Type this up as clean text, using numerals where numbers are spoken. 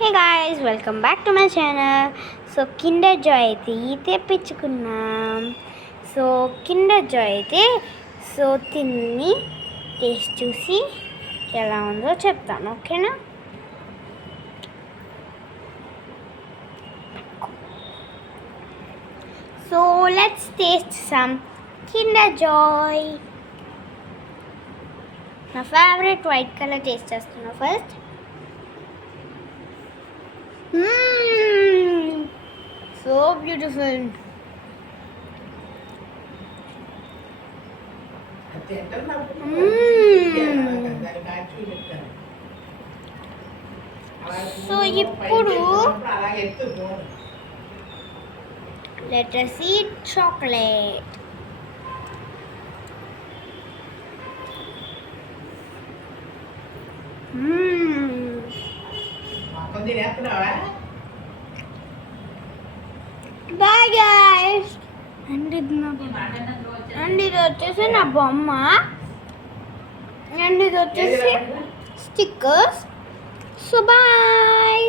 Hey guys, welcome back to my channel. So Kinder Joy అయితే తెప్పించుకున్నాం. So Kinder Joy అయితే తిని టేస్ట్ చూసి ఎలా ఉందో చెప్తాను, ఓకేనా? So let's taste some Kinder Joy. నా ఫేవరెట్ వైట్ కలర్ టేస్ట్ చేస్తున్నా ఫస్ట్. So beautiful. So ఇప్పుడు let us eat chocolate. Bye guys. And ఇది వచ్చేసి నా బొమ్మ, అండ్ ఇది వచ్చేసి స్టిక్కర్స్. So bye.